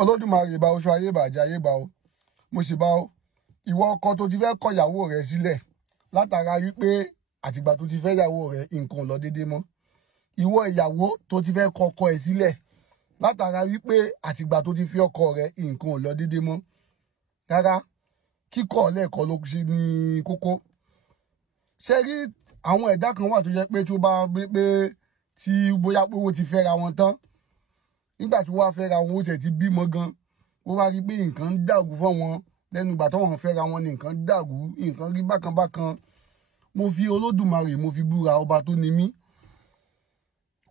Olódùmarè bá oṣù ayé bàjẹ́ ayé bá o mo sì bá o ìwọ ọkọ tó ti fẹ́ kọ ìyàwó rẹ̀ sílẹ̀ látara wípé àtìgbà tó ti fẹ́ ìyàwó rẹ̀ nǹkan ò lọ déédéé mọ́ ìwọ ìyàwó tó ti fẹ́ kọ ọkọ ẹ̀ sílẹ̀ látara wípé àtìgbà tó ti fi ọkọ rẹ̀ nǹkan ò lọ déédéé mọ́ rárá kíkọ̀ lẹ́ẹ̀kọ́ ló ṣe ní kókó ṣe rí àwọn ẹ̀dá kan wà tó jẹ́ pé tó bá pé tí bóyá pé ó ti fẹ́ra wọn tán nígbà tí wọ́n á fẹ́ra wọn ó tẹ̀ ti bímọ gan ó wá rí pé nǹkan ń dàrú fún wọn lẹ́nu ìgbà táwọn fẹ́ra wọn ní nǹkan dàrú nǹkan rí bákan bákan mo fi Olódùmarè mo fi búra ọba tó ní mí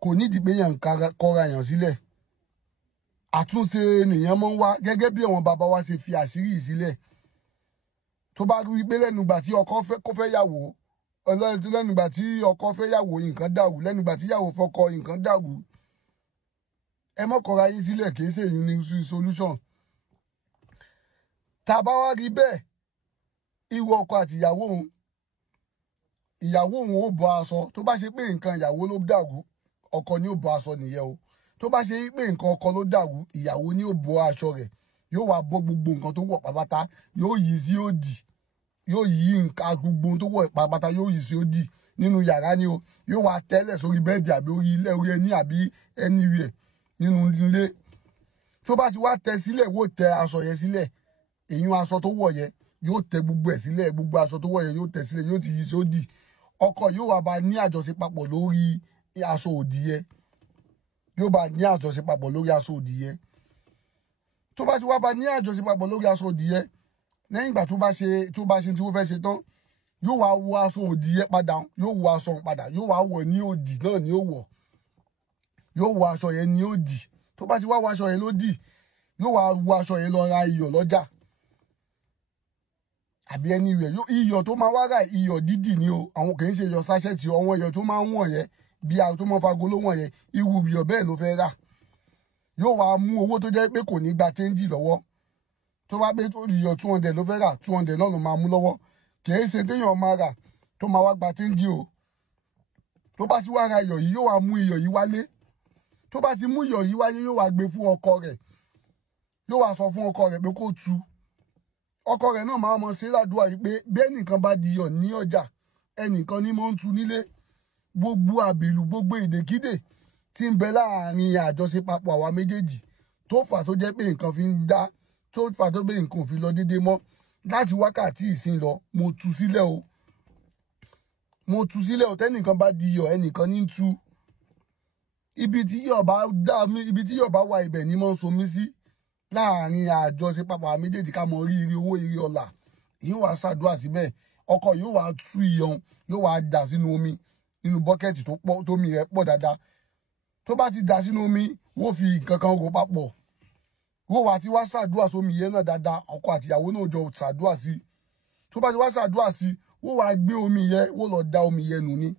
kò nídìí pé yàn kọra yàn sílẹ̀ àtúnṣe nìyẹn mọ́ ń wá gẹ́gẹ́ bí àwọn bàbá wa ṣe fi àṣírí sílẹ̀ tó bá rí pé lẹ́nu ìgbà tí ọkọ fẹ́ yàwó lẹ́nu ìgbà tí ọkọ fẹ́ yàwó nǹkan dàrú lẹ́nu ìgbà tí yàwó fọkọ nǹkan dàrú ẹ mọ́ kọra yín sílẹ̀ kì í ṣe èyí ní solution tá a bá wá rí bẹ́ẹ̀ irú ọkọ àti ìyàwó òun ó bọ́ aṣọ tó bá ṣe pé nǹkan ìyàwó ló dàrú ọkọ ni ó bọ́ aṣọ nìyẹn o tó bá ṣe pé nǹkan ọkọ ló dàrú ìyàwó ni ó bọ́ aṣọ rẹ̀ yóò wá bọ́ gbogbo nǹkan tó wọ̀ pàpàtà yóò yí sí òdì yóò yí nǹkan gbogbo tó wọ̀ pàpàtà yóò yí sí òdì nínú yàrá ni o yóò wá tẹ́lẹ̀ sórí bẹ́ẹ̀dì àbí orí ilẹ̀ orí ẹni àbí ẹni rẹ̀ nínú ilé tó bá ti wá tẹ́ sílẹ̀ wò tẹ aṣọ yẹn sílẹ̀ èyí aṣọ tó wọ̀ yẹn yóò tẹ gbogbo ẹ̀ sílẹ̀ gbogbo aṣọ tó wọ̀ yẹn yóò tẹ sílẹ̀ yóò ti yí sí òdì ọkọ yóò wá bá ní àjọṣepapọ̀ lórí aṣọ òdì yẹn yóò bá ní àjọṣepapọ̀ lórí aṣọ òdì yẹn tó bá ti wá bá ní àjọṣepapọ̀ lórí aṣọ òdì yẹn lẹ́yìn ìgbà tó bá ṣe tí ó fẹ́ ṣe tán yóò wá wọ aṣọ òdì yẹn padà yóò wọ aṣọ padà yóò wá wọ̀ ní òdì náà ni ó wọ̀ yóò wọ aṣọ yẹn ní òdì tó bá ti wá wọ aṣọ yẹn lódì yóò wá wọ aṣọ yẹn lọ ra iyọ̀ lọ́jà àbí ẹni rẹ̀ iyọ̀ tó máa wá rà iyọ̀ dídì ni o àwọn kì í ṣe iyọ̀ sáṣẹ́ẹ̀tì àwọn iyọ̀ tó máa ń wọ̀n yẹn bí a tó máa fago ló wọ̀n yẹn irú iyọ̀ bẹ́ẹ̀ ló fẹ́ rà yóò wá mú owó tó jẹ́ pé kò ní gba téńjì lọ́wọ́ tó bá pé iyọ̀ 200 ló fẹ́ rà 200 náà ló máa mú lọ́wọ́ kì í ṣe téèyàn máa rà tó máa wá gba téńjì o tó bá ti wá ra iyọ̀ yìí yóò wá mú iyọ̀ yìí wálé tó bá ti mú iyọ̀ yìí wálé yóò wá gbé fún ọkọ rẹ̀ yóò wá sọ fún ọkọ rẹ̀ pé kó tú ọkọ rẹ̀ náà máa mọ̀ ṣe ládùúgbò yìí pé bẹ́ẹ̀ nìkan bá di iyọ̀ ní ọjà ẹnìkan ní mọ́ ń tu nílé gbogbo àbìlù gbogbo èdèkídè tí ń bẹ láàrin àjọṣepapọ̀ àwa méjèèjì tó fà tó jẹ́ pé nǹkan fi ń dá tó fà tó pé nǹkan ò fi lọ déédéé mọ́ láti wákàtí ìsìn lọ mo tú sílẹ̀ o tẹ́nìkan bá di iyọ̀ ẹnìkan ní tú ibi tí iyọ̀ bá wà ibẹ̀ ni mọ́ ń somi sí láàrin àjọṣepapọ̀ àwọn méjèèjì ká mọ rí ire owó ire ọlà yóò wá ṣàdúrà síbẹ̀ ọkọ yóò wá tú iyọ̀ yóò wá dà sínú omi nínú bọ́kẹ́tì tómi rẹ̀ pọ̀ dáadáa tó bá ti dà sínú omi wọ́n fi nǹkan kan rò papọ̀ wọ́n wá ti wá ṣàdúrà sómi yẹn náà dáadáa ọkọ àtìyàwó náà jọ ṣàdúrà sí tó bá ti wá ṣàdúrà sí wọ́n wá gbé omi yẹn wọ́n lọ da omi yẹn nù ni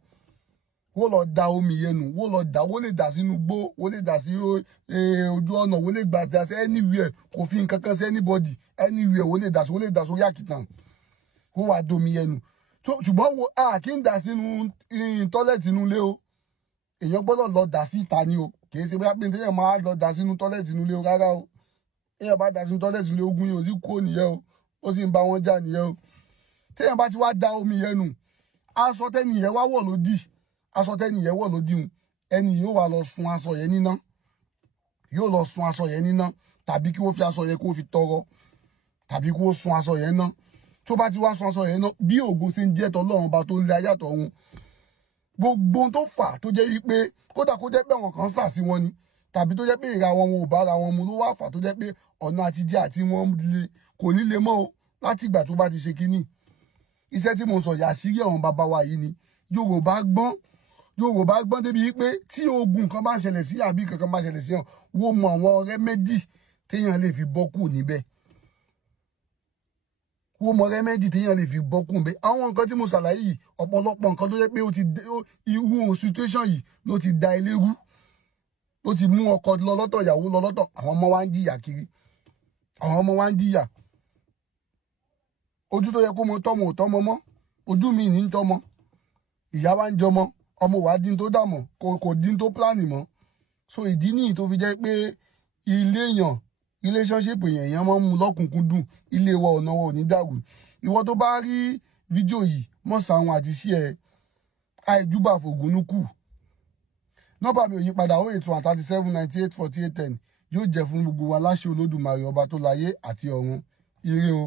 wọ́n lọ da omi yẹn nù wọ́n lè dà sínú gbó wọ́n lè dà sí ojú ọ̀nà wọ́n lè gbà dà sí anywhere kò fi nǹkan kan sí anybody anywhere wọ́n lè dà sórí àkìtàn wọ́n wá domi yẹn nù ṣùgbọ́n kí n dà sínú tọ́lẹ̀tì inú ilé o èèyàn gbọ́dọ̀ lọ dà sí ìta ni o kì í ṣe bóyá pé téèyàn máa lọ dà sínú tọ́lẹ̀tì inú ilé o rárá o èèyàn bá dà sínú tọ́lẹ̀tì inú ilé ogun yẹn ò sí kúrò nìyẹn o ó sì ń bá wọn jà nìyẹn o téèyàn bá ti wá da omi yẹn nù aṣọ tẹ́nìyẹn wá wọ̀ lódì aṣọ tẹ́nìyẹn wọ̀ lódì hùn ẹni yóò wá lọ sun aṣọ yẹn níná tàbí kí wọ́n fi aṣọ yẹn kó fi tọrọ tàbí kí wọ́n sun aṣọ yẹn ná tó bá ti wá sun aṣọ yẹn ná bí ògo ṣe ń jẹ́ tọ́lọ́run bá tó lé ayàtọ̀ ọ̀hún gbogbo tó fà tó jẹ́ wípé kódà kó jẹ́ pé àwọn kan sà sí wọn ni tàbí tó jẹ́ pé ìra wọn ò bára wọn mu ló wá fà tó jẹ́ pé ọ̀nà àtijẹ́ àti wọn kò ní lè mọ́ o láti ìgbà tó bá ti ṣe kínní iṣẹ́ tí mo sọ yà sí àwọn bàbá wa yìí ni Yorùbá gbọ́n débi pé tí ogun kan bá ṣẹlẹ̀ sí àbí kankan bá ṣẹlẹ̀ sí hàn wọ́n mọ àwọn rẹ́mẹ́dì téèyàn lè fi bọ́ kù níbẹ̀ àwọn nǹkan tí mo ṣàlàyé yìí ọ̀pọ̀lọpọ̀ nǹkan tó jẹ́ pé irú situation yìí ló ti da ilé rú ló ti mú ọkọ lọ lọ́tọ̀ ìyàwó lọ lọ́tọ̀ àwọn ọmọ wa ń jìyà kiri ojú tó yẹ kó mo tọ́mọ ò tọ́mọ mọ́ ojú mi ní ń tọ́mọ ìyá wa ń jọmọ ọmọ wa dín tó dà mọ́ kò dín tó pláànì mọ́ so ìdí nìyí tó fi jẹ́ pé ilé èèyàn relationship èèyàn máa ń mú lọ́kùnkúndùn, ilé wa ọ̀nà wa ò ní dàrú. Ìwọ tó bá rí fídíò yìí mọ́ sàwọn àti sí ẹ àìjúbà fògúnúkù. Nọ́mbà mi ò yí padà 081 37 98 48 10 yóò jẹ́ fún gbogbo wa láṣẹ Olódùmarè ọba tó láyé àti ọ̀run. Ire o.